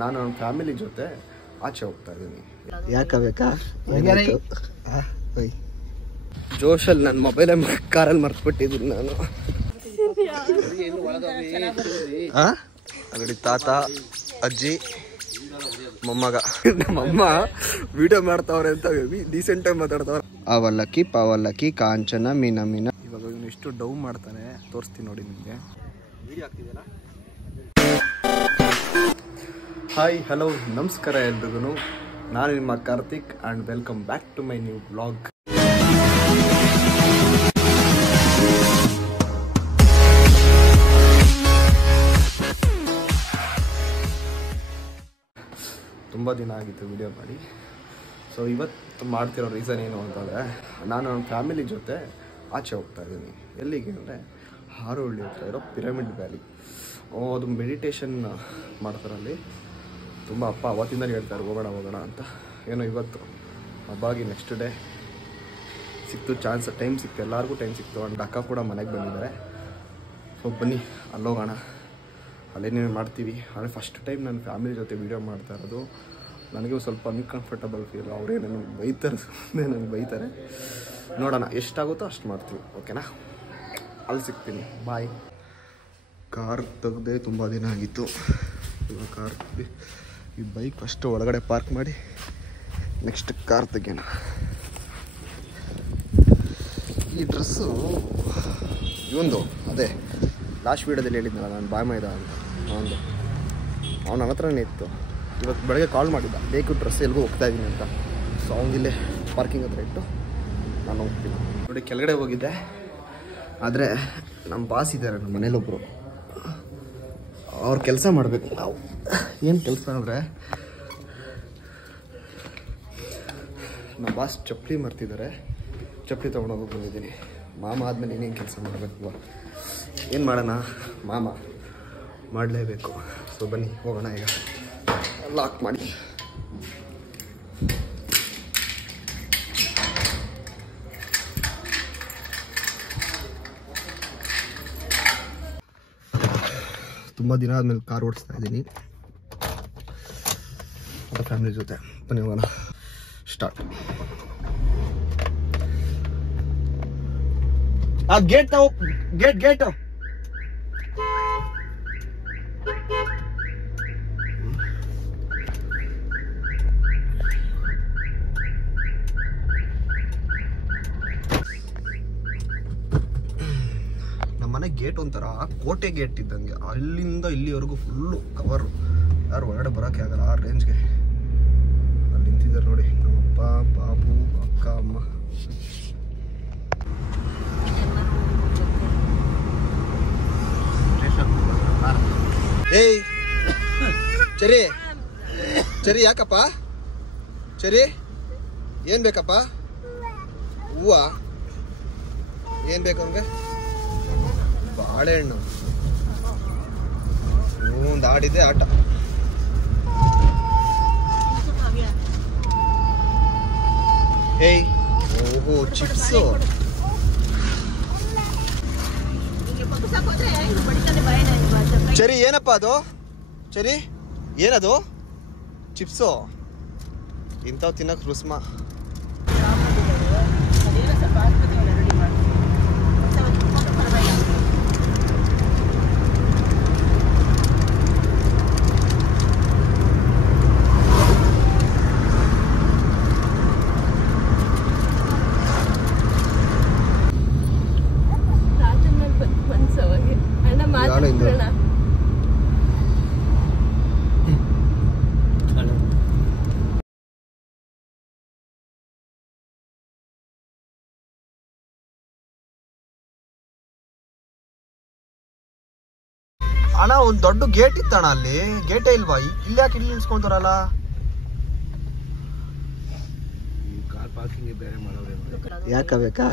ನಾನು ನನ್ನ ಫ್ಯಾಮಿಲಿ ಜೊತೆ ಆಚೆ ಹೋಗ್ತಾ ಇದ್ದೀನಿ. ಯಾಕಬೇಕಾ ಜೋಶಲ್ಲಿ ನನ್ನ ಮೊಬೈಲ್ ಕಾರಲ್ಲಿ ಮರ್ತ್ಬಿಟ್ಟಿದ್ದೀನಿ ನಾನು. ಅಂಗಡಿ ತಾತ ಅಜ್ಜಿ ಮೊಮ್ಮಗ. ನಮ್ಮಮ್ಮ ವಿಡಿಯೋ ಮಾಡ್ತಾವ್ರೆ ಅಂತ ಡೀಸೆಂಟ್ ಆಗಿ ಮಾತಾಡ್ತಾವ್ರೆ. ಅವಲಕ್ಕಿ ಪಾವಲಕ್ಕಿ ಕಾಂಚನ ಮೀನ ಮೀನ. ಇವಾಗ ಇವನು ಎಷ್ಟು ಡೌ ಮಾಡ್ತಾನೆ ತೋರಿಸ್ತೀನಿ ನೋಡಿ ನಿಮಗೆ. ಹಾಯ್ ಹಲೋ ನಮಸ್ಕಾರ ಎಲ್ರಿಗೂ. ನಾನು ನಿಮ್ಮ Karthik and welcome back to my new blog. ತುಂಬ ದಿನ ಆಗಿತ್ತು ವಿಡಿಯೋ ಮಾಡಿ. ಸೊ ಇವತ್ತು ಮಾಡ್ತಿರೋ ರೀಸನ್ ಏನು ಅಂತಂದರೆ, ನಾನು ನನ್ನ ಫ್ಯಾಮಿಲಿ ಜೊತೆ ಆಚೆ ಹೋಗ್ತಾ ಇದ್ದೀನಿ. ಎಲ್ಲಿಗೆ ಅಂದರೆ ಹಾರೋಹಳ್ಳಿ ಹತ್ರ ಇರೋ ಪಿರಮಿಡ್ ವ್ಯಾಲಿ. ಅದು ಮೆಡಿಟೇಷನ್ ಮಾಡ್ತಾರಲ್ಲಿ. ತುಂಬ ಅಪ್ಪ ಅವತ್ತಿಂದಲೇ ಹೇಳ್ತಾರೆ ಹೋಗೋಣ ಅಂತ. ಏನೋ ಇವತ್ತು ಹಬ್ಬಾಗಿ ನೆಕ್ಸ್ಟ್ ಡೇ ಸಿಕ್ತು, ಟೈಮ್ ಸಿಕ್ತು, ಎಲ್ಲರಿಗೂ ಟೈಮ್ ಸಿಕ್ತು. ಆ್ಯಂಡ್ ಅಕ್ಕ ಕೂಡ ಮನೆಗೆ ಬಂದಿದ್ದಾರೆ. ಸೊ ಬನ್ನಿ ಅಲ್ಲೋಗೋಣ, ಅಲ್ಲೇನೇನು ಮಾಡ್ತೀವಿ. ಆದರೆ ಫಸ್ಟ್ ಟೈಮ್ ನನ್ನ ಫ್ಯಾಮಿಲಿ ಜೊತೆ ವೀಡಿಯೋ ಮಾಡ್ತಾ ಇರೋದು. ನನಗೆ ಸ್ವಲ್ಪ ಅನ್ಕಂಫರ್ಟಬಲ್ ಫೀಲ್. ಅವರೇ ನನಗೆ ಬೈತಾರೆ. ನೋಡೋಣ ಎಷ್ಟಾಗುತ್ತೋ ಅಷ್ಟು ಮಾಡ್ತೀವಿ, ಓಕೆನಾ? ಅಲ್ಲಿ ಸಿಗ್ತೀನಿ, ಬಾಯ್. ಕಾರ್ ತೆಗ್ದೆ ತುಂಬ ದಿನ ಆಗಿತ್ತು. ಇವಾಗ ಕಾರ್ ತೆಗ್ದು ಈ ಬೈಕ್ ಫಸ್ಟ್ ಒಳಗಡೆ ಪಾರ್ಕ್ ಮಾಡಿ ನೆಕ್ಸ್ಟ್ ಕಾರ್ ತೆಗೆಯೋಣ. ಈ ಡ್ರೆಸ್ಸು ಇವಂದು ಅದೇ ಲಾಸ್ಟ್ ವೀಡಿಯೋದಲ್ಲಿ ಹೇಳಿದ್ನಲ್ಲ ನಾನು ಬಾಯ್ಮೈದ ಅಂತ, ಅವನು ನನ್ನ ಹತ್ರನೇ ಇತ್ತು. ಇವತ್ತು ಬೆಳಗ್ಗೆ ಕಾಲ್ ಮಾಡಿದ್ದ, ಬೇಕು ಡ್ರೆಸ್ ಎಲ್ಗೂ ಹೋಗ್ತಾ ಇದ್ದೀನಿ ಅಂತ. ಸೊ ಅವನಿಲ್ಲೇ ಪಾರ್ಕಿಂಗ್ ಹತ್ರ ಇಟ್ಟು ನಾನು ಹೋಗ್ತೀನಿ. ನೋಡಿ ಕೆಳಗಡೆ ಹೋಗಿದ್ದೆ, ಆದರೆ ನಮ್ಮ ಬಾಸ್ ಇದ್ದಾರೆ ನಮ್ಮ ಮನೇಲೊಬ್ಬರು. ಅವ್ರು ಕೆಲಸ ಮಾಡಬೇಕು. ನಾವು ಏನು ಕೆಲಸ ಅಂದರೆ, ನಮ್ಮ ಬಾಸ್ ಚಪ್ಪಲಿ ಮರ್ತಿದ್ದಾರೆ, ಚಪ್ಪಲಿ ತೊಗೊಂಡೋಗಿ ಬಂದಿದ್ದೀನಿ. ಮಾಮ ಆದಮೇಲೆ ಏನೇನು ಕೆಲಸ ಮಾಡಬೇಕು, ಏನು ಮಾಡೋಣ, ಮಾಮ ಮಾಡಲೇಬೇಕು. ಸೊ ಬನ್ನಿ ಹೋಗೋಣ. ಈಗ ಲಾಕ್ ಮಾಡಿ ತುಂಬ ದಿನ ಆದಮೇಲೆ ಕಾರ್ ಓಡಿಸ್ತಾ ಇದ್ದೀನಿ ಫ್ಯಾಮಿಲಿ ಜೊತೆ. ಬನ್ನಿ ಹೋಗೋಣ, ಸ್ಟಾರ್ಟ್. ಗೇಟ್ ಗೇಟ್ ನಮ್ಮನೆ ಗೇಟ್ ಒಂಥರ ಕೋಟೆ ಗೇಟ್ ಇದ್ದಂಗೆ, ಅಲ್ಲಿಂದ ಇಲ್ಲಿವರೆಗೂ ಫುಲ್ಲು ಕವರು. ಯಾರು ಹೊರಗಡೆ ಬರೋಕ್ಕೆ ಆಗಲ್ಲ ಆ ರೇಂಜ್ಗೆ. ಅಲ್ಲಿ ನಿಂತಿದ್ದಾರೆ ನೋಡಿ ನಮ್ಮಪ್ಪ, ಬಾಬು, ಅಕ್ಕ, ಅಮ್ಮ. ಏಯ್ ಚರಿ ಯಾಕಪ್ಪ? ಚರಿ ಏನು ಬೇಕಪ್ಪ? ಹೂವ ಏನು ಬೇಕು ಅವನಿಗೆ? ಬಾಳೆಹಣ್ಣು. ಒಂದು ಆಡಿದೆ ಆಟ. ಏಯ್ ಓಹೋ ಚಿಪ್ಸು. ಚರಿ ಏನಪ್ಪ ಅದು? ಚರಿ ಏನದು? ಚಿಪ್ಸು. ಇಂಥವು ತಿನ್ನಕ್ಕೆ ರುಸ್ಮ. ಅಣ್ಣ ಒಂದು ದೊಡ್ಡ ಗೇಟ್ ಇತ್ತಣ್ಣ, ಅಲ್ಲಿ ಗೇಟೇ ಇಲ್ವಾ? ಇಲ್ಲಿ ಯಾಕೆ ಇಲ್ಲಿ ನಿಲ್ಸ್ಕೊಂತಾರಲ್ಲ? ಕಾರ್ ಪಾರ್ಕಿಂಗ್ ಬೇರೆ ಮಾಡೋದು ಯಾಕಬೇಕಾ?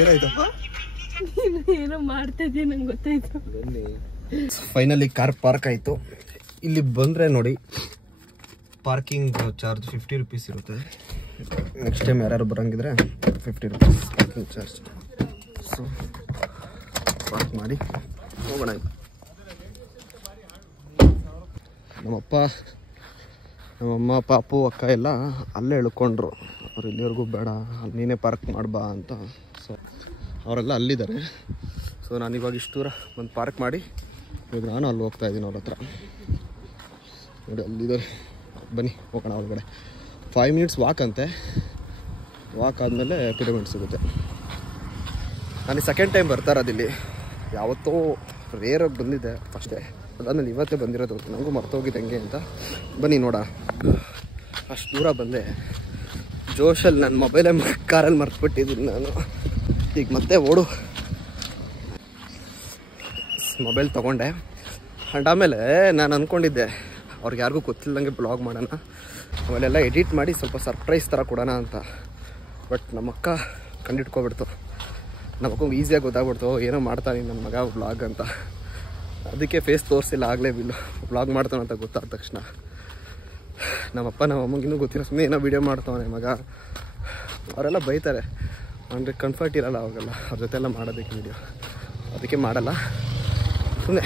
ಏನಾಯ್ತಪ್ಪ? ಏನೋ ಮಾಡ್ತಾ ಇದ್ದೀನಿ, ನಂಗೆ ಗೊತ್ತಾಯ್ತು. ಫೈನಲಿ ಕಾರ್ ಪಾರ್ಕ್ ಆಯ್ತು. ಇಲ್ಲಿ ಬಂದ್ರೆ ನೋಡಿ ಪಾರ್ಕಿಂಗ್ ಚಾರ್ಜ್ 50 ರೂಪೀಸ್ ಇರುತ್ತೆ. ನೆಕ್ಸ್ಟ್ ಟೈಮ್ ಯಾರ್ಯಾರು ಬರೋಂಗಿದ್ರೆ 50 rupees parking charge. So park ಮಾಡಿ ಹೋಗೋಣ. ನಮ್ಮಮ್ಮ ಪಾಪು ಅಕ್ಕ ಎಲ್ಲ ಅಲ್ಲೇ ಇಳ್ಕೊಂಡ್ರು. ಅವ್ರು ಇಲ್ಲಿವರೆಗೂ ಬೇಡ, ಅಲ್ಲಿ ನೀನೇ ಪಾರ್ಕ್ ಮಾಡ್ಬಾ ಅಂತ. ಸೊ ಅವರೆಲ್ಲ ಅಲ್ಲಿದ್ದಾರೆ. ಸೊ ನಾನಿವಾಗ ಇಷ್ಟು ದೂರ ಒಂದು ಪಾರ್ಕ್ ಮಾಡಿ ಇವಾಗ ನಾನು ಅಲ್ಲಿ ಹೋಗ್ತಾಯಿದ್ದೀನಿ ಅವ್ರ ಹತ್ರ. ನೋಡಿ ಅಲ್ಲಿದ್ದಾರೆ, ಬನ್ನಿ ಹೋಗೋಣ ಒಳಗಡೆ. 5 ಮಿನಿಟ್ಸ್ ವಾಕ್ ಅಂತೆ. ವಾಕ್ ಆದಮೇಲೆ ಪಿರಮಿಡ್ ಸಿಗುತ್ತೆ. ನಾನು ಸೆಕೆಂಡ್ ಟೈಮ್ ಬರ್ತಾ ಇರೋದಿಲ್ಲಿ. ಯಾವತ್ತೋ ರೇರಾಗಿ ಬಂದಿದ್ದೆ ಫಸ್ಟೇ, ಅದಾದಮೇಲೆ ಇವತ್ತೇ ಬಂದಿರೋದು. ನನಗೂ ಮರ್ತೋಗಿದೆ ಹೆಂಗೆ ಅಂತ. ಬನ್ನಿ ನೋಡ. ಅಷ್ಟು ದೂರ ಬಂದೆ. ಜೋಶಲ್ಲಿ ನನ್ನ ಮೊಬೈಲೇ ಕಾರಲ್ಲಿ ಮರ್ತುಬಿಟ್ಟಿದ್ದೀನಿ ನಾನು. ಈಗ ಮತ್ತೆ ಓಡು ಮೊಬೈಲ್ ತೊಗೊಂಡೆ. ಆ್ಯಂಡ್ ಆಮೇಲೆ ನಾನು ಅಂದ್ಕೊಂಡಿದ್ದೆ ಅವ್ರಿಗೆ ಯಾರಿಗೂ ಗೊತ್ತಿಲ್ಲದಂಗೆ ಬ್ಲಾಗ್ ಮಾಡೋಣ, ಆಮೇಲೆಲ್ಲ ಎಡಿಟ್ ಮಾಡಿ ಸ್ವಲ್ಪ ಸರ್ಪ್ರೈಸ್ ಥರ ಕೊಡೋಣ ಅಂತ. ಬಟ್ ನಮ್ಮಕ್ಕ ಕಂಡಿಡ್ಕೊಬಿಡ್ತು. ನಮ್ಮಕ್ಕ ಈಸಿಯಾಗಿ ಗೊತ್ತಾಗ್ಬಿಡ್ತು ಏನೋ ಮಾಡ್ತಾನೆ ನನ್ನ ಮಗ ವ್ಲಾಗ್ ಅಂತ. ಅದಕ್ಕೆ ಫೇಸ್ ತೋರಿಸಿಲ್ಲ ಆಗಲೇ ವ್ಲಾಗ್ ಮಾಡ್ತಾನೆ ಅಂತ ಗೊತ್ತಾದ ತಕ್ಷಣ. ನಮ್ಮಪ್ಪ ನಮ್ಮಮ್ಮಗಿನ್ನೂ ಗೊತ್ತಿಲ್ಲ, ಸುಮ್ಮನೆ ಏನೋ ವೀಡಿಯೋ ಮಾಡ್ತಾನೆ ಮಗ. ಅವರೆಲ್ಲ ಬೈತಾರೆ ಅಂದರೆ ಕಂಫರ್ಟ್ ಇರಲ್ಲ ಅವಾಗೆಲ್ಲ ಅವ್ರ ಜೊತೆ ಎಲ್ಲ ಮಾಡೋದಕ್ಕೆ ವೀಡಿಯೋ. ಅದಕ್ಕೆ ಮಾಡಲ್ಲ, ಸುಮ್ಮನೆ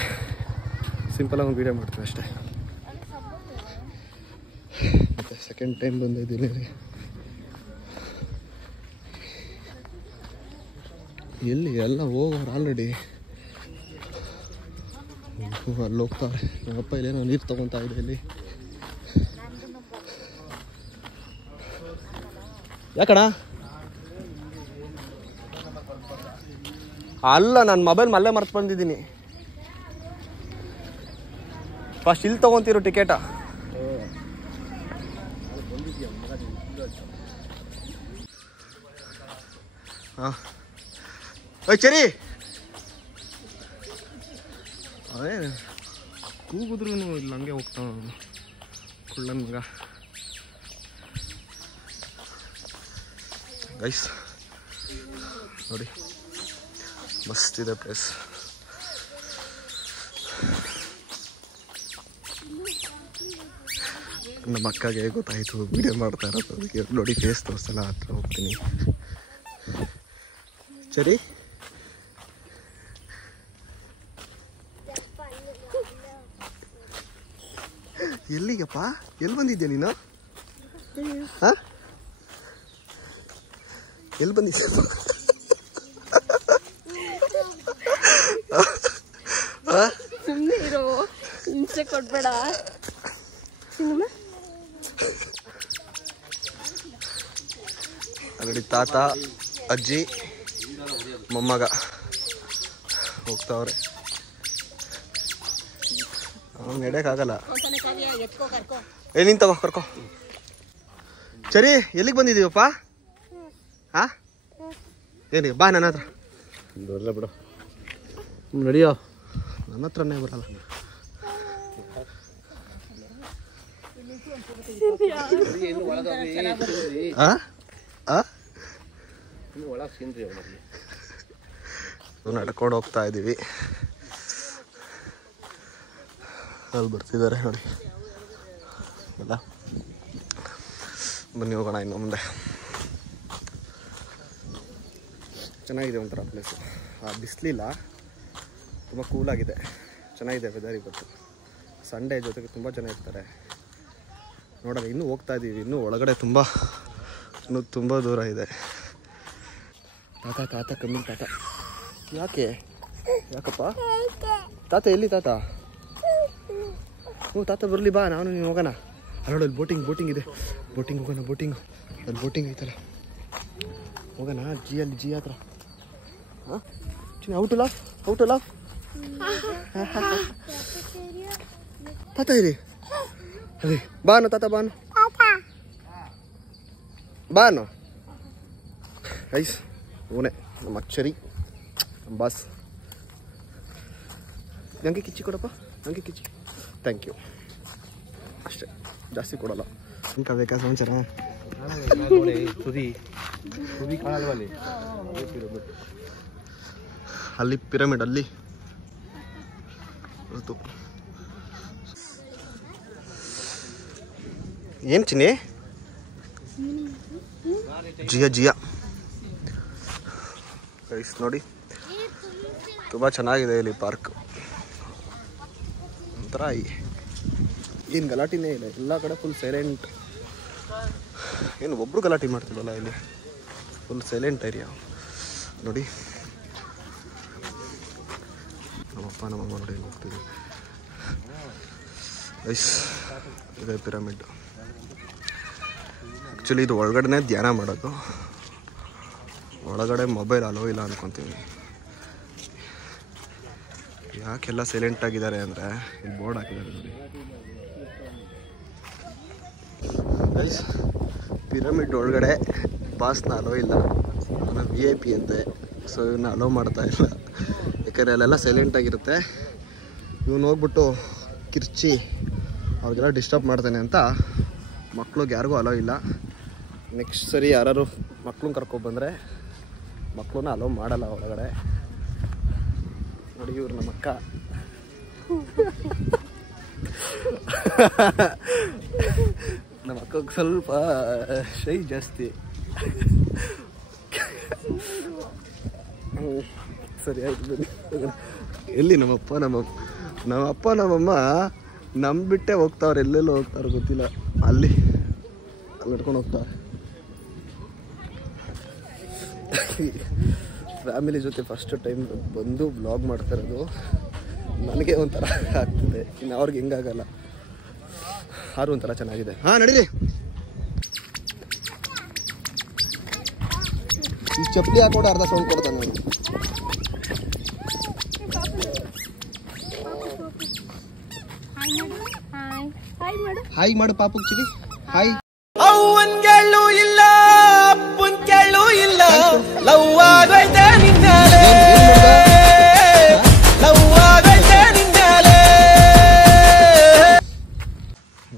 ಸಿಂಪಲಾಗಿ ಒಂದು ವೀಡಿಯೋ ಮಾಡ್ತೀನಿ ಅಷ್ಟೇ. ಮತ್ತು ಸೆಕೆಂಡ್ ಟೈಮ್ ಬಂದಿದ್ದೀನಿ ರೀ. ಎಲ್ಲಿ ಎಲ್ಲ ಹೋಗೋರು ಆಲ್ರೆಡಿ ಅಲ್ಲಿ ಹೋಗ್ತಾರೆ. ನಮ್ಮಪ್ಪ ಇಲ್ಲೇನೋ ನೀರು ತೊಗೊತಾ ಇದೆ ಇಲ್ಲಿ. ಯಾಕಣ ಅಲ್ಲ, ನಾನು ಮೊಬೈಲ್ ಮಲ್ಲೇ ಮರ್ತು ಬಂದಿದ್ದೀನಿ. ಫಸ್ಟ್ ಇಲ್ಲಿ ತೊಗೊತಿರೋ ಟಿಕೆಟಾ? ಹಾಂ ಚರಿ ಅದೇ ಕೂಗಿದ್ರು ಇಲ್ಲ ಹಂಗೆ ಹೋಗ್ತಾವ ಕುಳ್ಳನ್ ಮಗ. ಗೈಸ್ ನೋಡಿ ಮಸ್ತ್ ಇದೆ ಪ್ಲೇಸ್. ನಮ್ಮ ಅಕ್ಕಗೆ ಗೊತ್ತಾಯಿತು ವಿಡಿಯೋ ಮಾಡ್ತಾ ಇರೋದು, ಅದಕ್ಕೆ ನೋಡಿ ಫೇಸ್ ತೋರಿಸಲ್ಲ ಹತ್ರ ಹೋಗ್ತೀನಿ. ಸರಿ ಎಲ್ಲಿಗಪ್ಪ, ಎಲ್ಲಿ ಬಂದಿದ್ಯಾ ನೀನು? ಹಾಂ ಎಲ್ಲಿ ಬಂದಿದ್ಯಾ? ಸುಮ್ಮನೆ ಇರೋ, ಹಿಂಸೆ ಕೊಡ್ಬೇಡ. ಅಲ್ಲಿ ತಾತ ಅಜ್ಜಿ ಮೊಮ್ಮಗ ಹೋಗ್ತಾವ್ರೆ. ಅವ್ನು ನಡೆಯೋಕ್ಕಾಗಲ್ಲ. ನೀನು ತಗೋ ಕರ್ಕೊ. ಸರಿ ಎಲ್ಲಿಗೆ ಬಂದಿದ್ದೀವಪ್ಪ? ಹಾಂ ಏನಿ ಬಾ ನನ್ನ ಹತ್ರ. ಬರಲ್ಲ ಬಿಡು, ನಡಿಯೋ. ನನ್ನ ಹತ್ರನೇ ಬರಲ್ಲ. ನಡ್ಕೊಂಡು ಹೋಗ್ತಾ ಇದ್ದೀವಿ. ಅಲ್ಲಿ ಬರ್ತಿದ್ದಾರೆ ನೋಡಿ ಅಲ್ಲ. ಬನ್ನಿ ಹೋಗೋಣ ಇನ್ನು ಮುಂದೆ. ಚೆನ್ನಾಗಿದೆ ಒಂಥರ ಪ್ಲೇಸು. ಬಿಸಿಲಿಲ್ಲ, ತುಂಬ ಕೂಲಾಗಿದೆ, ಚೆನ್ನಾಗಿದೆ ವೆದರ್ ಇವತ್ತು. ಸಂಡೇ ಜೊತೆಗೆ ತುಂಬ ಜನ ಇರ್ತಾರೆ. ನೋಡೋಣ, ಇನ್ನೂ ಹೋಗ್ತಾ ಇದ್ದೀವಿ. ಇನ್ನೂ ಒಳಗಡೆ ಇನ್ನೂ ತುಂಬ ದೂರ ಇದೆ. ತಾತ ಕಮ್ಮಿ ತಾತ. ಯಾಕಪ್ಪ ತಾತ ಎಲ್ಲಿ ತಾತ? ಹ್ಞೂ ತಾತ ಬರಲಿ ಬಾ, ನಾನು ನೀವು ಹೋಗೋಣ. ಅಲ್ಲಿ ಬೋಟಿಂಗ್ ಇದೆ. ಬೋಟಿಂಗ್ ಹೋಗೋಣ. ಅಲ್ಲಿ ಬೋಟಿಂಗ್ ಐತಲ್ಲ, ಹೋಗೋಣ. ಜಿ ಹತ್ರ. ಹಾಂ ಔಟು ಲಾಫ್ ತಾತ ಇರಿ. ಅದೇ ಬಾನು ತಾತ ಬಾನು ಐಸ್. ಇವನೇ ನಮ್ಮ ಅಕ್ಷರಿ, ನಮ್ಮ ಬಾಸ್. ನನಗೆ ಕಿಚ್ಚಿ ಕೊಡಪ್ಪ, ನನಗೆ ಕಿಚ್ಚಿ. Thank you. ಅಷ್ಟೇ, ಜಾಸ್ತಿ ಕೊಡಲ್ಲ. ಇಂಕ ಬೇಕಾ ಸಮಾಚಾರ? ಅಲ್ಲಿ ಪಿರಮಿಡ್ ಅಲ್ಲಿ ಏನು ಚಿನ್ನಿ? ಜಿಯಾ ಜಿಯಾ ಗೈಸ್ ನೋಡಿ, ತುಂಬ ಚೆನ್ನಾಗಿದೆ ಇಲ್ಲಿ ಪಾರ್ಕ್. ಒಂಥರ ಏನು ಗಲಾಟಿನೇ ಇಲ್ಲ, ಎಲ್ಲ ಕಡೆ ಫುಲ್ ಸೈಲೆಂಟ್. ಏನು ಒಬ್ಬರು ಗಲಾಟೆ ಮಾಡ್ತಿದ್ದಲ್ಲ ಇಲ್ಲಿ, ಫುಲ್ ಸೈಲೆಂಟ್ ಏರಿಯಾ ನೋಡಿ. ನಮ್ಮಪ್ಪ ನಮ್ಮಮ್ಮ ನೋಡಿ ಹೋಗ್ತಿದ್ವಿ. ಗೈಸ್ ಇದೆ ಪಿರಮಿಡ್. ಆ್ಯಕ್ಚುಲಿ ಇದು ಒಳಗಡೆ ಧ್ಯಾನ ಮಾಡೋದು, ಒಳಗಡೆ ಮೊಬೈಲ್ ಅಲೋ ಇಲ್ಲ ಅನ್ಕೊತೀವಿ. ಯಾಕೆಲ್ಲ ಸೈಲೆಂಟ್ ಆಗಿದ್ದಾರೆ ಅಂದರೆ ಇಲ್ಲಿ ಬೋರ್ಡ್ ಹಾಕಿದ್ದಾರೆ ನೋಡಿ. ಗೈಸ್ ಪಿರಮಿಡ್ ಒಳಗಡೆ ಪಾಸ್ನ ಅಲೋ ಇಲ್ಲ, ನಾನು VIP ಅಂತೆ. ಸೊ ಇವನ್ನ ಅಲೋ ಮಾಡ್ತಾ ಇಲ್ಲ, ಯಾಕಂದರೆ ಅಲ್ಲೆಲ್ಲ ಸೈಲೆಂಟ್ ಆಗಿರುತ್ತೆ. ಇವನು ಹೋಗ್ಬಿಟ್ಟು ಕಿರ್ಚಿ ಅವ್ರಿಗೆಲ್ಲ ಡಿಸ್ಟರ್ಬ್ ಮಾಡ್ತಾನೆ ಅಂತ ಮಕ್ಳಿಗೆ ಯಾರಿಗೂ ಅಲೋ ಇಲ್ಲ. ನೆಕ್ಸ್ಟ್ ಸರಿ ಯಾರು ಮಕ್ಳನ್ನ ಕರ್ಕೊಬಂದರೆ ಮಕ್ಕಳನ್ನ ಅಲೋ ಮಾಡಲ್ಲ ಒಳಗಡೆ. ನೋಡಿ ಇವ್ರು ನಮ್ಮ ಅಕ್ಕ. ನಮ್ಮ ಅಕ್ಕಗೆ ಸ್ವಲ್ಪ ಶೈ ಜಾಸ್ತಿ. ಸರಿ ಆಯ್ತು ಬನ್ನಿ. ಎಲ್ಲಿ ನಮ್ಮಪ್ಪ ನಮ್ಮಮ್ಮ ನಂಬಿಟ್ಟೆ ಹೋಗ್ತಾವ್ರೆ, ಎಲ್ಲೆಲ್ಲೋ ಹೋಗ್ತಾವ್ರೆ ಗೊತ್ತಿಲ್ಲ. ಅಲ್ಲಿ ನಡ್ಕೊಂಡು ಹೋಗ್ತಾರೆ. ಫ್ಯಾಮಿಲಿ ಜೊತೆ ಫಸ್ಟ್ ಟೈಮ್ ಬಂದು ಬ್ಲಾಗ್ ಮಾಡ್ತಾ ಇರೋದು ನನಗೆ ಒಂಥರ ಆಗ್ತಿದೆ, ಇನ್ನು ಅವ್ರಿಗೆ ಹೆಂಗಾಗಲ್ಲ. ಆರು ಒಂಥರ ಚೆನ್ನಾಗಿದೆ. ಹಾಂ ನಡೀಲಿ. ಈ ಚಪ್ಪಲಿ ಹಾಕೊಂಡು ಅರ್ಧ ಸೌಂಡ್ ಕೊಡ್ತಾನೆ ನಾನು. ಹಾಯ್ ಮಾಡು ಪಾಪು ಚಿಡಿ. ಹಾಯ್. ಅವ್ವನ್ಗಳು ಇಲ್ಲ ಅಪ್ಪನ್ಗಳು ಇಲ್ಲ, ಲವ್ ಆಗೈತೆ ನಿನ್ನಾಲೆ, ಲವ್ ಆಗೈತೆ ನಿನ್ನಾಲೆ.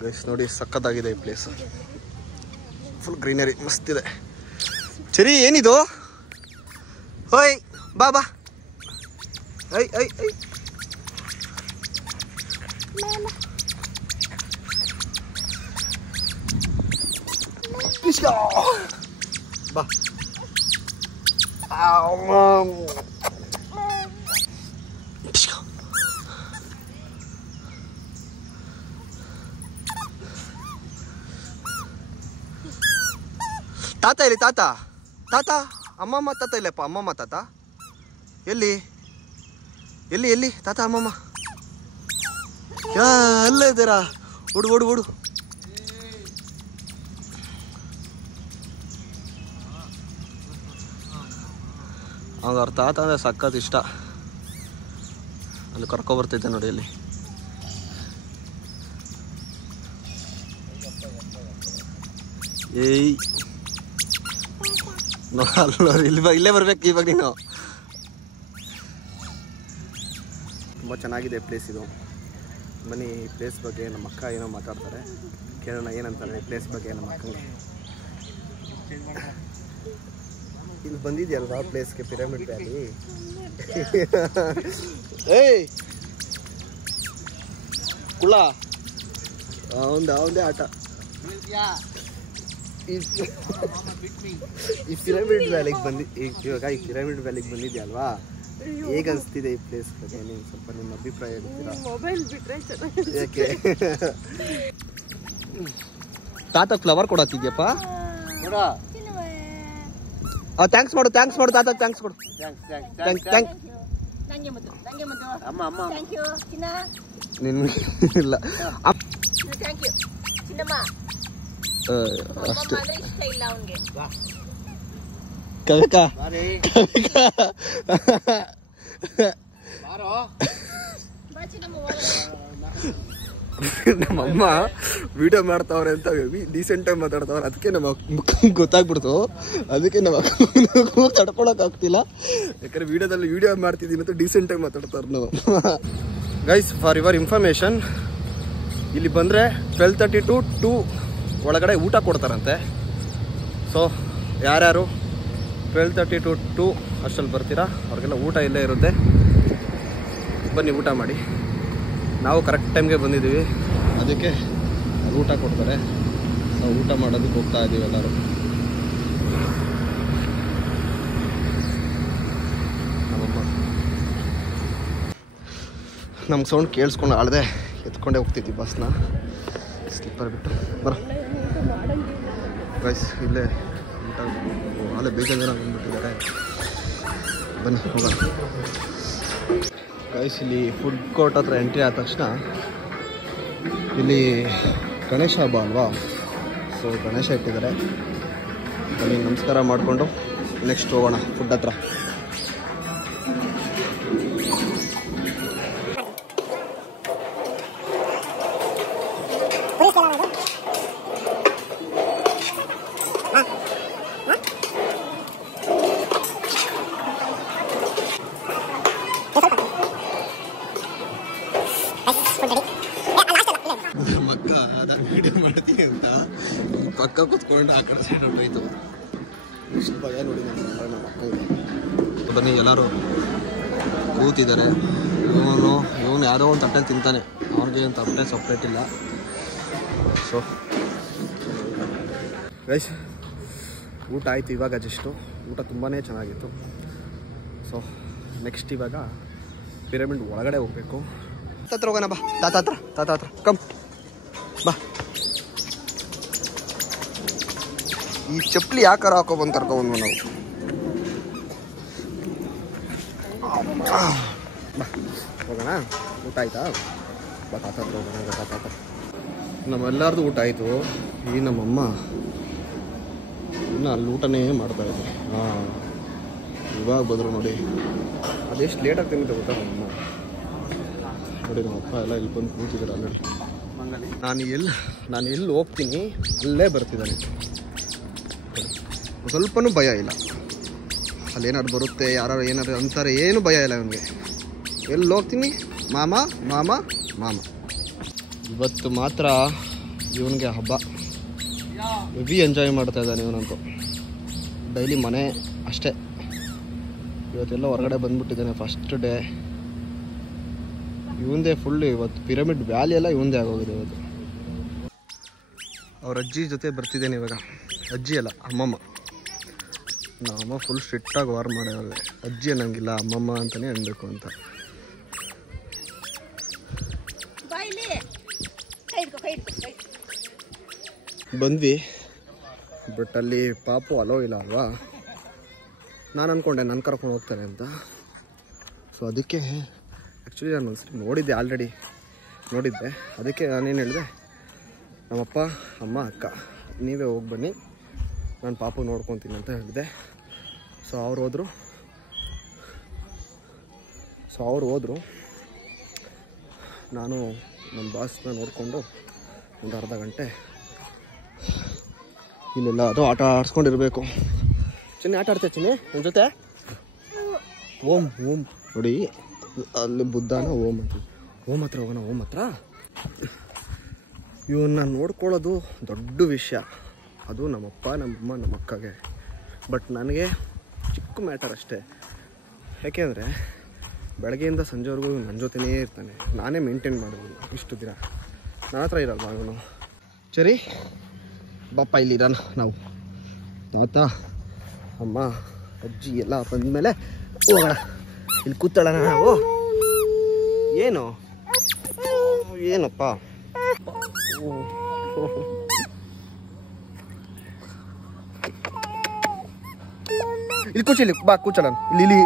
ಗೈಸ್ ನೋಡಿ ಸಕ್ಕತ್ತಾಗಿದೆ ಈ ಪ್ಲೇಸ್, ಫುಲ್ ಗ್ರೀನರಿ ಮಸ್ತ್ ಇದೆ. ಸರಿ ಏನಿದು? ಹೋಯ್ ಬಾ ಬಾ. ಐ ಐ ಐ ಬಾ. ತಾತ ಇಲ್ಲಿ, ತಾತ ತಾತ ಅಮ್ಮಮ್ಮ ತಾತ ಇಲ್ಲಪ್ಪ, ಅಮ್ಮಮ್ಮ ತಾತ ಎಲ್ಲಿ ಎಲ್ಲಿ ಎಲ್ಲಿ ತಾತ ಅಮ್ಮಮ್ಮ ಅಲ್ಲೇ ಇದ್ದೀರಾ? ಓಡು ಓಡು ಓಡು. ಅವ್ನು ಅವ್ರ ತಾತ ಅಂದರೆ ಸಖತ್ ಇಷ್ಟ. ಅಲ್ಲಿ ಕರ್ಕೊಬರ್ತಿದ್ದೆ ನೋಡಿ ಅಲ್ಲಿ. ಏಯ್ ಇಲ್ಲೇ ಬರ್ಬೇಕು ಇವಾಗ ನೀನು. ತುಂಬ ಚೆನ್ನಾಗಿದೆ ಪ್ಲೇಸ್ ಇದು. ಬನ್ನಿ ಈ ಪ್ಲೇಸ್ ಬಗ್ಗೆ ನಮ್ಮ ಅಕ್ಕ ಏನೋ ಮಾತಾಡ್ತಾರೆ, ಕೇಳೋಣ ಏನಂತಾರೆ ಈ ಪ್ಲೇಸ್ ಬಗ್ಗೆ ನಮ್ಮ ಅಕ್ಕಂಗೆ. ಇಲ್ಲಿ ಬಂದಿದ್ಯಲ್ವಾ ಪ್ಲೇಸ್ಗೆ, ಪಿರಮಿಡ್ ವ್ಯಾಲಿ. ಏಯ್ ಕುಳ ಅವಂದೇ ಆಟ. ಈ ಪಿರಮಿಡ್ ವ್ಯಾಲಿಗೆ ಇವಾಗ ಈ ಪಿರಮಿಡ್ ವ್ಯಾಲಿಗೆ ಬಂದಿದ್ಯಲ್ವಾ, ಹೇಗೆ ಅನಿಸ್ತಿದೆ ಈ ಪ್ಲೇಸ್ ಬಗ್ಗೆ? ನೀವು ಸ್ವಲ್ಪ ನಿಮ್ಮ ಅಭಿಪ್ರಾಯ ಹೇಳ್ತೀರಾ? ಮೊಬೈಲ್ ಬಿಟ್ರೆ ಯಾಕೆ ತಾತ ಫ್ಲವರ್ ಕೊಡತ್ತಿದ್ಯಪ್ಪ? ಥ್ಯಾಂಕ್ಸ್ ಮಾಡು ತಾತ, ಥ್ಯಾಂಕ್ಸ್ ಕೊಡು. ಇಲ್ಲ ಅಷ್ಟೇ. ಕವಿಕಾ ನಮ್ಮಮ್ಮ ವಿಡಿಯೋ ಮಾಡ್ತಾವ್ರೆ ಅಂತ ಡೀಸೆಂಟ್ ಆಗಿ ಮಾತಾಡ್ತಾವ್ರೆ, ಅದಕ್ಕೆ ನಮ್ಮ ಗೊತ್ತಾಗ್ಬಿಡ್ತು. ಅದಕ್ಕೆ ನಮ್ಮ ತಡ್ಕೊಳಕ್ ಆಗ್ತಿಲ್ಲ, ಯಾಕಂದ್ರೆ ವಿಡಿಯೋದಲ್ಲಿ ವಿಡಿಯೋ ಮಾಡ್ತಿದ್ದೀನಿ ಅಂತ ಡೀಸೆಂಟ್ ಆಗಿ ಮಾತಾಡ್ತಾರೆ ನಾವು. ಗೈಸ್ ಫಾರ್ ಯುವರ್ ಇನ್ಫಾರ್ಮೇಶನ್, ಇಲ್ಲಿ ಬಂದರೆ 12:30 to 2 ಒಳಗಡೆ ಊಟ ಕೊಡ್ತಾರಂತೆ. ಸೊ ಯಾರ್ಯಾರು 12:30 to 2 ಅಷ್ಟಲ್ಲಿ ಬರ್ತೀರಾ ಅವ್ರಿಗೆಲ್ಲ ಊಟ ಇಲ್ಲೇ ಇರುತ್ತೆ, ಬನ್ನಿ ಊಟ ಮಾಡಿ. ನಾವು ಕರೆಕ್ಟ್ ಟೈಮ್ಗೆ ಬಂದಿದ್ದೀವಿ, ಅದಕ್ಕೆ ಊಟ ಕೊಡ್ತಾರೆ. ನಾವು ಊಟ ಮಾಡೋದಕ್ಕೆ ಹೋಗ್ತಾ ಇದ್ದೀವಿ ಎಲ್ಲರೂ. ನಮ್ಗೆ ಸೌಂಡ್ ಕೇಳಿಸ್ಕೊಂಡು ಆಳದೆ ಎತ್ಕೊಂಡೇ ಹೋಗ್ತಿದ್ವಿ ಬಸ್ನ. ಸ್ಲಿಪ್ಪರ್ ಬಿಟ್ಟು ಬರ ಗೈಸ್, ಇಲ್ಲೇ ಊಟ ಅಲ್ಲೇ ಬೇಜಾರು ಜನ ಬಂದುಬಿಟ್ಟಿದ್ದಾರೆ. ಬನ್ನಿ ಹೋಗೋಣ ಗೈಸ್. ಇಲ್ಲಿ ಫುಡ್ ಕೋರ್ಟ್ ಹತ್ರ ಎಂಟ್ರಿ ಆದ ತಕ್ಷಣ ಇಲ್ಲಿ ಗಣೇಶ ಹಬ್ಬ ಅಲ್ವಾ, ಸೊ ಗಣೇಶ ಇಟ್ಟಿದ್ದಾರೆ. ಬನ್ನಿ ನಮಸ್ಕಾರ ಮಾಡಿಕೊಂಡು ನೆಕ್ಸ್ಟ್ ಹೋಗೋಣ ಫುಡ್ ಹತ್ರ. ಮಕ್ಕ ಅದ ವಿಡಿಯೋ ಮಾಡ್ತೀನಿ ಅಂತ ಪಕ್ಕ ಕೂತ್ಕೊಂಡು ಆ ಕಡೆ ಸೈಡ್ ಹೊಟ್ಟೋಯ್ತು. ಇಷ್ಟು ಭಯ ನೋಡಿ ನಮ್ಮ ಅಕ್ಕ. ಬನ್ನಿ ಎಲ್ಲರೂ ಕೂತಿದ್ದಾರೆ. ಇವನು ಯಾವುದೋ ಒಂದು ತಟ್ಟೆ ತಿಂತಾನೆ, ಅವ್ರಿಗೆ ಒಂದು ತಟ್ಟೆ ಸಪ್ರೇಟ್ ಇಲ್ಲ. ಸೊ ಗೈಸ್, ಊಟ ಆಯಿತು ಇವಾಗ ಜಸ್ಟು. ಊಟ ತುಂಬಾ ಚೆನ್ನಾಗಿತ್ತು. ಸೊ ನೆಕ್ಸ್ಟ್ ಇವಾಗ ಪಿರಮಿಡ್ ಒಳಗಡೆ ಹೋಗಬೇಕು. ಹತ್ರ ಹೋಗೋಣ ಬಾ. ತಾತ ಹತ್ರ ಕಮ್ ಬಾ. ಈ ಚಪ್ಪಲಿ ಯಾಕಾರ ಹಾಕೊಬಂದು ಕರ್ಕೊಬಂದ್ವು ನಾವು. ಬಾ ಹೋಗೋಣ. ಊಟ ಆಯ್ತಾ? ಬಾ ತಾತ ಹತ್ರ ಹೋಗೋಣ. ತಾತ ನಮ್ಮೆಲ್ಲರದು ಊಟ ಆಯಿತು. ಈ ನಮ್ಮಮ್ಮ ಇನ್ನು ಅಲ್ಲಿ ಊಟನೇ ಮಾಡ್ತಾಯಿದ್ರು. ಹಾಂ, ಇವಾಗ ಬಂದರು ನೋಡಿ. ಅದೆಷ್ಟು ಲೇಟಾಗಿ ತಿಂದಿದ್ದೆ ಗೊತ್ತಾ ನಮ್ಮಮ್ಮ. ನೋಡಿ ನಮ್ಮಪ್ಪ ಎಲ್ಲ ಇಲ್ಲಿ ಬಂದು ಕೂತಿದ್ದಾರೆ ಆಲ್ರೆಡಿ. ನಾನು ಎಲ್ಲಿ ಹೋಗ್ತೀನಿ ಅಲ್ಲೇ ಬರ್ತಿದ್ದಾನೆ. ಸ್ವಲ್ಪನೂ ಭಯ ಇಲ್ಲ. ಅಲ್ಲೇನಾದ್ರು ಬರುತ್ತೆ, ಯಾರು ಏನಾದ್ರು ಅಂತಾರೆ, ಏನು ಭಯ ಇಲ್ಲ ಅವನಿಗೆ. ಎಲ್ಲಿ ಹೋಗ್ತೀನಿ ಮಾಮ ಮಾಮ ಮಾಮ. ಇವತ್ತು ಮಾತ್ರ ಇವನಿಗೆ ಹಬ್ಬ. ಹೆವಿ ಎಂಜಾಯ್ ಮಾಡ್ತಾ ಇದ್ದಾನೆ ಇವನಂತೂ. ಡೈಲಿ ಮನೆ ಅಷ್ಟೇ. ಇವತ್ತೆಲ್ಲ ಹೊರಗಡೆ ಬಂದುಬಿಟ್ಟಿದ್ದಾನೆ. ಫಸ್ಟ್ ಡೇ ಇವಂದೇ ಫುಲ್. ಇವತ್ತು ಪಿರಮಿಡ್ ವ್ಯಾಲಿ ಎಲ್ಲ ಇವಂದೇ ಆಗೋಗಿದೆ ಇವತ್ತು. ಅವ್ರ ಅಜ್ಜಿ ಜೊತೆ ಬರ್ತಿದ್ದೇನೆ ಇವಾಗ. ಅಜ್ಜಿ ಅಲ್ಲ, ಅಮ್ಮಮ್ಮ. ನಮ್ಮಮ್ಮ ಫುಲ್ ಸ್ಟ್ರಿಕ್ಟಾಗಿ ವಾರ್ ಮಾಡೋಳೆ. ಅಜ್ಜಿ ಅನ್ನಂಗಿಲ್ಲ, ಅಮ್ಮಮ್ಮ ಅಂತಲೇ ಅನ್ಬೇಕು ಅಂತ. ಬಂದ್ವಿ, ಬಟ್ ಅಲ್ಲಿ ಪಾಪು ಅಲೋ ಇಲ್ಲ ಅಲ್ವಾ. ನಾನು ಅಂದ್ಕೊಂಡೆ ನನ್ನ ಕರ್ಕೊಂಡು ಹೋಗ್ತಾರೆ ಅಂತ. ಸೊ ಅದಕ್ಕೆ ಆ್ಯಕ್ಚುಲಿ ನಾನು ಒಂದ್ಸರಿ ನೋಡಿದ್ದೆ, ಆಲ್ರೆಡಿ ನೋಡಿದ್ದೆ. ಅದಕ್ಕೆ ನಾನೇನು ಹೇಳಿದೆ, ನಮ್ಮಪ್ಪ ಅಮ್ಮ ಅಕ್ಕ ನೀವೇ ಹೋಗಿ ಬನ್ನಿ, ನಾನು ಪಾಪು ನೋಡ್ಕೊತೀನಿ ಅಂತ ಹೇಳಿದೆ. ಸೊ ಅವ್ರು ಹೋದರು. ನಾನು ನಮ್ಮ ಬಾಸ್ನ ನೋಡಿಕೊಂಡು ಒಂದು ಅರ್ಧ ಗಂಟೆ ಇಲ್ಲೆಲ್ಲ ಅದು ಆಟ ಆಡ್ಸ್ಕೊಂಡಿರ್ಬೇಕು. ಚಿನ್ನಿ ಆಟ ಆಡ್ತೇವೆ ಚಿನ್ನಿ ನಿಮ್ಮ ಜೊತೆ. ಓಂ ನೋಡಿ, ಅಲ್ಲಿ ಬುದ್ಧನ ಓಂ ಅಂತ. ಓಂ ಹತ್ರ ಹೋಗೋಣ. ಓಂ ಹತ್ರ ಇವನ್ನ ನೋಡ್ಕೊಳ್ಳೋದು ದೊಡ್ಡ ವಿಷಯ. ಅದು ನಮ್ಮಪ್ಪ ನಮ್ಮಮ್ಮ ನಮ್ಮ ಅಕ್ಕಗೆ. ಬಟ್ ನನಗೆ ಚಿಕ್ಕ ಮ್ಯಾಟರ್ ಅಷ್ಟೇ. ಯಾಕೆಂದರೆ ಬೆಳಗ್ಗೆಯಿಂದ ಸಂಜೆವರೆಗೂ ನನ್ನ ಜೊತೆನೇ ಇರ್ತಾನೆ. ನಾನೇ ಮೇಂಟೈನ್ ಮಾಡಿದ್ದೀನಿ ಇಷ್ಟು ದಿನ. ನನ್ನ ಹತ್ರ ಇರಲ್ವಾ ಇವನು. ಸರಿ ಬಾಪ ಇಲ್ಲಿರೋಣ ನಾವು. ತಾತ ಅಮ್ಮ ಅಜ್ಜಿ ಎಲ್ಲ ಬಂದಮೇಲೆ ಹೋಗೋಣ. ಇಲ್ಲಿ ಕೂತಾಳಣ ನಾವು. ಏನಪ್ಪ ಇಲ್ಲಿ ಕೂಚಿ ಬಾ ಕೂಚಳ. ಇಲ್ಲಿ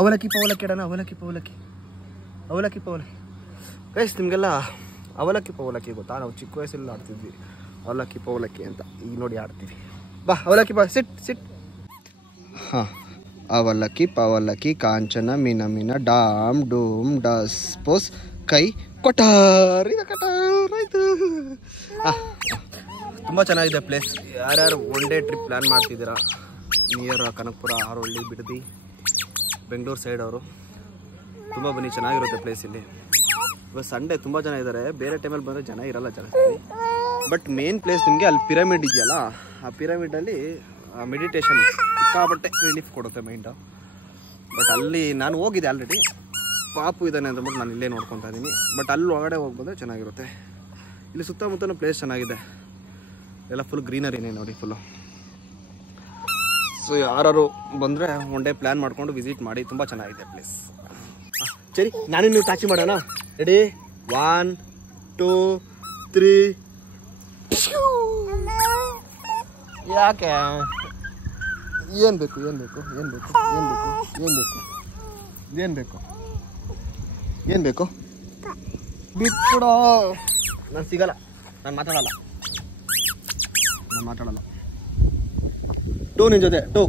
ಅವಲಕ್ಕಿ ಅಡಣ. ಅವಲಕ್ಕಿ ಗೈಸ್, ನಿಮಗೆಲ್ಲ ಅವಲಕ್ಕಿ ಗೊತ್ತಾ? ನಾವು ಚಿಕ್ಕ ವಯಸ್ಸಲ್ಲಿ ಆಡ್ತಿದ್ವಿ ಅವಲಕ್ಕಿ ಅಂತ. ಈಗ ನೋಡಿ ಆಡ್ತೀವಿ. ಬಾ ಅವಲಕ್ಕಿ ಬಾ. ಸಿಟ್. ಹಾಂ, ಅವಲಕ್ಕಿ ಕಾಂಚನ ಮೀನ ಡಾಮ್ ಡೂಮ್ ಡಸ್ ಪೋಸ್ ಕೈ ಕೊಟಾರ್. ಆಯಿತು. ತುಂಬ ಚೆನ್ನಾಗಿದೆ ಪ್ಲೇಸ್. ಯಾರ್ಯಾರು ಒನ್ ಡೇ ಟ್ರಿಪ್ ಪ್ಲ್ಯಾನ್ ಮಾಡ್ತಿದ್ದೀರಾ, ನಿಯರ್ ಕನಕಪುರ, ಆರೋಹಳ್ಳಿ, ಬಿಡದಿ, ಬೆಂಗಳೂರು ಸೈಡ್ ಅವರು ತುಂಬ ಬನ್ನಿ, ಚೆನ್ನಾಗಿರುತ್ತೆ ಪ್ಲೇಸ್. ಇಲ್ಲಿ ಇವಾಗ ಸಂಡೇ ತುಂಬ ಜನ ಇದ್ದಾರೆ. ಬೇರೆ ಟೈಮಲ್ಲಿ ಬಂದರೆ ಜನ ಇರಲ್ಲ ಜಾಸ್ತಿ. ಬಟ್ ಮೇನ್ ಪ್ಲೇಸ್ ನಿಮಗೆ ಅಲ್ಲಿ ಪಿರಮಿಡ್ ಇದೆಯಲ್ಲ, ಆ ಪಿರಮಿಡಲ್ಲಿ ಮೆಡಿಟೇಷನ್ ಸಿಕ್ಕಾಪಟ್ಟೆ ರಿಲೀಫ್ ಕೊಡುತ್ತೆ ಮೈಂಡು. ಬಟ್ ಅಲ್ಲಿ ನಾನು ಹೋಗಿದ್ದೆ ಆಲ್ರೆಡಿ. ಪಾಪು ಇದ್ದಾನೆ ಅಂದ್ಬಿಟ್ಟು ನಾನು ಇಲ್ಲೇ ನೋಡ್ಕೊತಾ ಇದ್ದೀನಿ. ಬಟ್ ಅಲ್ಲಿ ಒಳಗಡೆ ಹೋಗಿ ಬಂದರೆ ಚೆನ್ನಾಗಿರುತ್ತೆ. ಇಲ್ಲಿ ಸುತ್ತಮುತ್ತಲೂ ಪ್ಲೇಸ್ ಚೆನ್ನಾಗಿದೆ. ಎಲ್ಲ ಫುಲ್ ಗ್ರೀನರಿನೇ ನೋಡಿ ಫುಲ್ಲು. ಸೊ ಯಾರು ಬಂದರೆ ಒನ್ ಡೇ ಪ್ಲ್ಯಾನ್ ಮಾಡಿಕೊಂಡು ವಿಸಿಟ್ ಮಾಡಿ. ತುಂಬ ಚೆನ್ನಾಗಿದೆ ಪ್ಲೇಸ್. ಸರಿ ನಾನು ನೀವು ಟಾಚಿ ಮಾಡೋಣ. ರೆಡಿ 1 2 3. ಯಾಕೆ ಏನ್ ಬೇಕು ಏನ್ ಬೇಕು ಏನ್ ಬೇಕು ಏನ್ ಬೇಕು ಏನ್ ಬೇಕು ಏನ್ ಬೇಕು ಏನ್ ಬೇಕು? ಬಿಟ್ಬಿಡೋ, ನಾನು ಸಿಗಲ್ಲ, ನಾನು ಮಾತಾಡಲ್ಲ. ಟೂ ನಿನ್ ಜೊತೆ ಟೂ.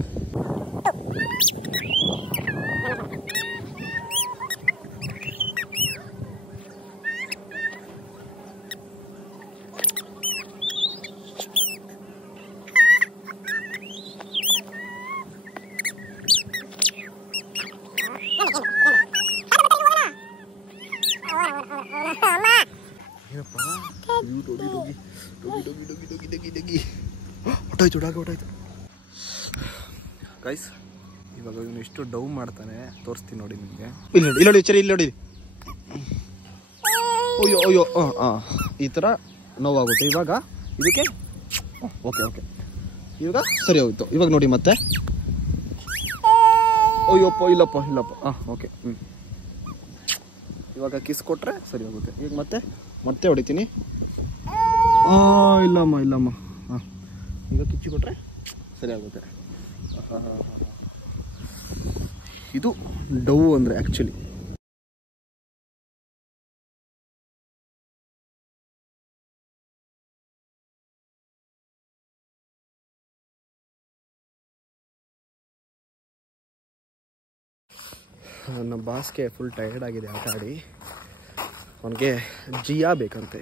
ಹೊಟ್ಟೋಯ್ತು ಗೈಸ್. ಇವಾಗ ಇವನು ಎಷ್ಟು ಡೌ ಮಾಡ್ತಾನೆ ತೋರಿಸ್ತೀನಿ ನೋಡಿ ನಿಮಗೆ. ಇಲ್ಲಿ ನೋಡಿ ಸರಿ, ಇಲ್ಲಿ ನೋಡಿ. ಅಯ್ಯೋ ಅಯ್ಯೋ ಈ ಥರ ನೋವಾಗುತ್ತೆ. ಇವಾಗ ಇದಕ್ಕೆ ಓಕೆ ಇವಾಗ ಸರಿ ಹೋಯ್ತು. ಇವಾಗ ನೋಡಿ ಮತ್ತೆ. ಅಯ್ಯಪ್ಪ ಇಲ್ಲಪ್ಪ ಓಕೆ. ಇವಾಗ ಕಿಸ್ ಕೊಟ್ರೆ ಸರಿ ಹೋಗುತ್ತೆ. ಈಗ ಮತ್ತೆ ಹೊಡಿತೀನಿ. ಇಲ್ಲಮ್ಮ ಈಗ ಕಿಚ್ಚಿ ಕೊಟ್ರೆ ಸರಿ ಆಗುತ್ತೆ. ಇದು ಡೌ ಅಂದರೆ ಆ್ಯಕ್ಚುಲಿ. ನಮ್ಮ ಬಾಸ್ಗೆ ಫುಲ್ ಟಯರ್ಡ್ ಆಗಿದೆ ಆಟ ಆಡಿ. ಅವನಿಗೆ ಜಿಯಾ ಬೇಕಂತೆ,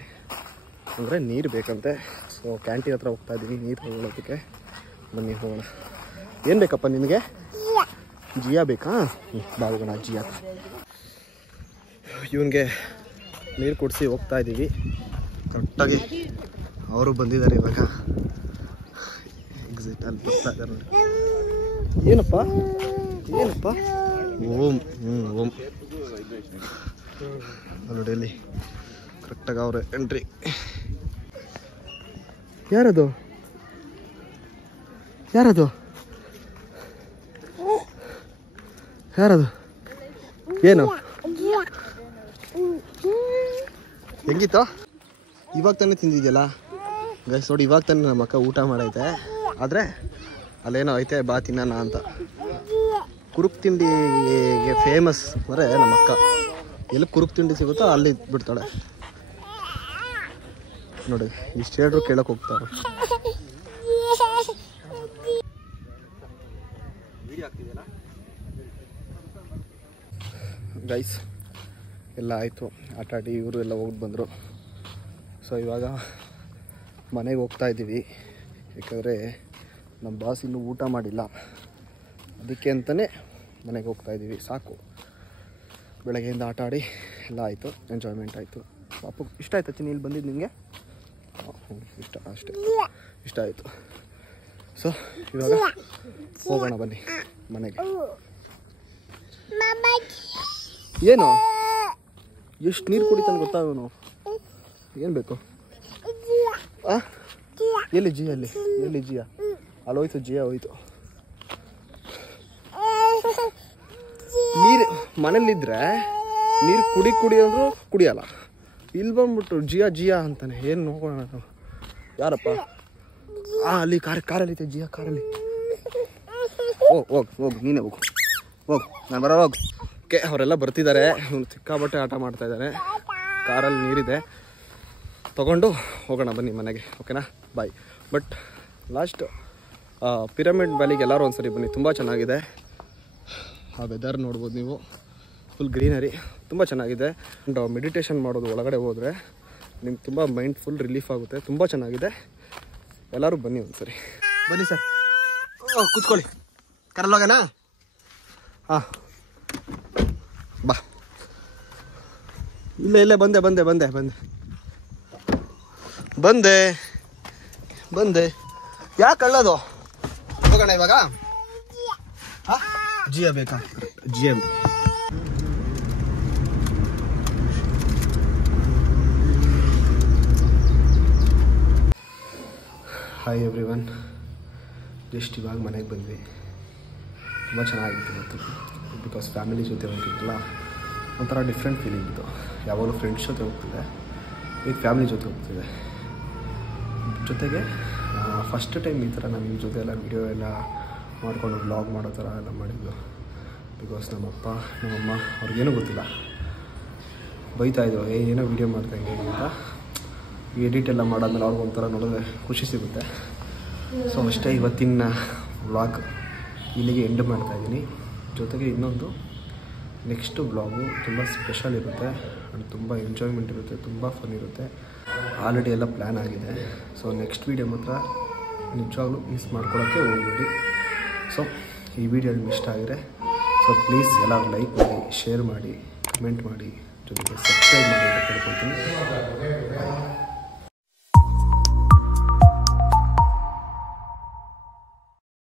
ಅಂದರೆ ನೀರು ಬೇಕಂತೆ. ಸೊ ಕ್ಯಾಂಟೀನ್ ಹತ್ರ ಹೋಗ್ತಾ ಇದ್ದೀನಿ ನೀರು ತಗೊಳ್ಳೋದಕ್ಕೆ. ಬನ್ನಿ ಹೋಗೋಣ. ಏನು ಬೇಕಪ್ಪ ನಿನಗೆ? ಜಿಯಾ ಬೇಕಾ? ಬಾ ಹೋಗೋಣ ಜಿಯಾ. ಇವನಿಗೆ ನೀರು ಕುಡಿಸಿ ಹೋಗ್ತಾ ಇದ್ದೀವಿ. ಕರೆಕ್ಟಾಗಿ ಅವರು ಬಂದಿದ್ದಾರೆ ಇವಾಗ. ಎಕ್ಸಿಟ್ ಅಲ್ಲಿ ಬರ್ತಾ ಇದ್ದಾರೆ ನೋಡಿ. ಏನಪ್ಪ ಓಂ ಓಂ ಅಲ್ಲಿ ಕರೆಕ್ಟಾಗಿ ಅವ್ರ ಎಂಟ್ರಿ. ಯಾರದು ಏನು ಹೆಂಗಿತ್ತು? ಇವಾಗ ತಾನೇ ತಿಂದಿದ್ಯಲ್ಲ ಗೈಸ್. ನೋಡಿ ಇವಾಗ ತಾನೇ ನಮ್ಮ ಅಕ್ಕ ಊಟ ಮಾಡೈತೆ. ಆದರೆ ಅಲ್ಲೇನೋ ಐತೆ ಬಾ ತಿನ್ನೋಣ ಅಂತ. ಕುರುಕ್ ತಿಂಡಿಗೆ ಫೇಮಸ್ ಅಂದರೆ ನಮ್ಮ ಅಕ್ಕ. ಎಲ್ಲಿ ಕುರುಕ್ ತಿಂಡಿ ಸಿಗುತ್ತೋ ಅಲ್ಲಿ ಬಿಡ್ತಾಳೆ ನೋಡಿ. ಇಷ್ಟು ಹೇಳ್ರು ಕೇಳಕ್ಕೆ ಹೋಗ್ತಾರೆ. ಗೈಸ್ ಎಲ್ಲ ಆಯಿತು, ಆಟ ಆಡಿ ಇವರು ಎಲ್ಲ ಹೋಗಿ ಬಂದರು. ಸೊ ಇವಾಗ ಮನೆಗೆ ಹೋಗ್ತಾ ಇದ್ದೀವಿ. ಯಾಕಂದರೆ ನಮ್ಮ ಬಾಸ್ ಇನ್ನೂ ಊಟ ಮಾಡಿಲ್ಲ, ಅದಕ್ಕೆ ಅಂತಲೇ ಮನೆಗೆ ಹೋಗ್ತಾ ಇದ್ದೀವಿ. ಸಾಕು, ಬೆಳಗ್ಗೆಯಿಂದ ಆಟ ಆಡಿ ಎಲ್ಲ ಆಯಿತು, ಎಂಜಾಯ್ಮೆಂಟ್ ಆಯಿತು. ಪಾಪು ಇಷ್ಟ ಆಯ್ತು ಚಿನ್ನ ಇಲ್ಲಿ ಬಂದಿದ್ದು ನಿಮಗೆ? ಇಷ್ಟ ಆಯಿತು. ಸೊ ಇವಾಗ ಹೋಗೋಣ ಬನ್ನಿ ಮನೆಗೆ. ಏನು ಎಷ್ಟು ನೀರು ಕುಡಿತಾನೆ ಗೊತ್ತಾ ಇವನು? ಏನು ಬೇಕು? ಎಲ್ಲಿ ಜಿಯಾ? ಎಲ್ಲಿ ಜಿಯಾ? ಅಲ್ಲೋಯ್ತು, ಜಿಯಾ ಹೋಯ್ತು. ನೀರು ಮನೇಲಿದ್ರೆ ನೀರು ಕುಡಿ ಅಂದ್ರು ಕುಡಿಯಲ್ಲ. ಇಲ್ಲಿ ಬಂದ್ಬಿಟ್ಟು ಜಿಯಾ ಅಂತಾನೆ. ಏನು ನೋಡೋಣ ನಾವು. ಯಾರಪ್ಪ? ಅಲ್ಲಿ ಕಾರಲ್ಲಿ ಐತೆ ಜಿಯಾ, ಕಾರಲ್ಲಿ. ಹೋಗು ನೀನೇ ಹೋಗು, ನಾನು ಬರೋ ಹೋಗು. ಓಕೆ, ಅವರೆಲ್ಲ ಬರ್ತಿದ್ದಾರೆ. ಇವನು ಸಿಕ್ಕಾಬಟ್ಟೆ ಆಟ ಮಾಡ್ತಾ ಇದ್ದಾನೆ. ಕಾರಲ್ಲಿ ನೀರಿದೆ, ತಗೊಂಡು ಹೋಗೋಣ ಬನ್ನಿ ಮನೆಗೆ. ಓಕೆನಾ? ಬಾಯ್. ಬಟ್ ಲಾಸ್ಟ್ ಪಿರಮಿಡ್ ವ್ಯಾಲಿಗೆ ಎಲ್ಲರೂ ಒಂದ್ಸರಿ ಬನ್ನಿ, ತುಂಬ ಚೆನ್ನಾಗಿದೆ. ಆ ವೆದರ್ ನೋಡ್ಬೋದು ನೀವು, ಫುಲ್ ಗ್ರೀನರಿ, ತುಂಬ ಚೆನ್ನಾಗಿದೆ. ಆ್ಯಂಡ್ ಮೆಡಿಟೇಷನ್ ಮಾಡೋದು ಒಳಗಡೆ ಹೋದರೆ ನಿಮ್ಗೆ ತುಂಬ ಮೈಂಡ್ ಫುಲ್ ರಿಲೀಫ್ ಆಗುತ್ತೆ. ತುಂಬ ಚೆನ್ನಾಗಿದೆ. ಎಲ್ಲರೂ ಬನ್ನಿ ಒಂದ್ಸರಿ. ಬನ್ನಿ ಸರ್, ಕೂತ್ಕೊಳ್ಳಿ. ಕರಲ್ ಹೋಗೋಣ? ಹಾಂ ಬಾ. ಇಲ್ಲೇ ಬಂದೆ. ಯಾಕೆ ಅಳ್ಳೋದು? ಹೋಗೋಣ ಇವಾಗ. ಹಾಂ ಜಿಯಾ ಬೇಕಾ? ಜಿಯಾ. ಹಾಯ್ ಎವ್ರಿವನ್, ಜಸ್ಟ್ ಇವಾಗ ಮನೆಗೆ ಬಂದ್ವಿ. ತುಂಬ ಚೆನ್ನಾಗಿತ್ತು ಇವತ್ತು, ಬಿಕಾಸ್ ಫ್ಯಾಮಿಲಿ ಜೊತೆ ಹೋಗಿತ್ತಲ್ಲ. ಒಂಥರ ಡಿಫ್ರೆಂಟ್ ಫೀಲಿಂಗ್ ಇದು. ಯಾವಾಗಲೂ ಫ್ರೆಂಡ್ಸ್ ಜೊತೆ ಹೋಗ್ತಿದೆ, ಈಗ ಫ್ಯಾಮಿಲಿ ಜೊತೆ ಹೋಗ್ತಿದೆ. ಜೊತೆಗೆ ಫಸ್ಟ್ ಟೈಮ್ ಈ ಥರ ನಾನು ನಿಮ್ಮ ಜೊತೆ ಎಲ್ಲ ವೀಡಿಯೋ ಎಲ್ಲ ಮಾಡಿಕೊಂಡು ವ್ಲಾಗ್ ಮಾಡೋ ಥರ ಎಲ್ಲ ಮಾಡಿದ್ದು. ಬಿಕಾಸ್ ನಮ್ಮಪ್ಪ ನಮ್ಮಮ್ಮ ಅವ್ರಿಗೇನೂ ಗೊತ್ತಿಲ್ಲ, ಬೈತಾಯಿದ್ರು ಏನೋ ವೀಡಿಯೋ ಮಾಡ್ದಂಗೆ ಅಂತ. ಎಡಿಟ್ ಎಲ್ಲ ಮಾಡಾದ್ಮೇಲೆ ಅವ್ರಿಗೊಂಥರ ನೋಡಿದ್ರೆ ಖುಷಿ ಸಿಗುತ್ತೆ. ಸೊ ಅಷ್ಟೇ, ಇವತ್ತಿನ ವ್ಲಾಗ್ ಇಲ್ಲಿಗೆ ಎಂಡ್ ಮಾಡ್ತಾಯಿದ್ದೀನಿ. ಜೊತೆಗೆ ಇನ್ನೊಂದು ನೆಕ್ಸ್ಟ್ ವ್ಲಾಗು ತುಂಬ ಸ್ಪೆಷಲ್ ಇರುತ್ತೆ ಆ್ಯಂಡ್ ತುಂಬ ಎಂಜಾಯ್ಮೆಂಟ್ ಇರುತ್ತೆ, ತುಂಬ ಫನ್ ಇರುತ್ತೆ. ಆಲ್ರೆಡಿ ಎಲ್ಲ ಪ್ಲ್ಯಾನ್ ಆಗಿದೆ. ಸೊ ನೆಕ್ಸ್ಟ್ ವೀಡಿಯೋ ಮಾತ್ರ ನಿಜವಾಗ್ಲೂ ಮಿಸ್ ಮಾಡ್ಕೊಳ್ಳೋಕ್ಕೆ ಹೋಗ್ಬೇಡಿ. ಸೊ ಈ ವಿಡಿಯೋ ನಿಮ್ಗೆ ಇಷ್ಟ ಆಗಿದ್ರೆ ಸೊ ಪ್ಲೀಸ್ ಎಲ್ಲರೂ ಲೈಕ್ ಮಾಡಿ, ಶೇರ್ ಮಾಡಿ, ಕಮೆಂಟ್ ಮಾಡಿ, ಜೊತೆಗೆ ಸಬ್ಸ್ಕ್ರೈಬ್ ಮಾಡಿ ಅಂತ ಕೇಳ್ಕೊಳ್ತೀನಿ.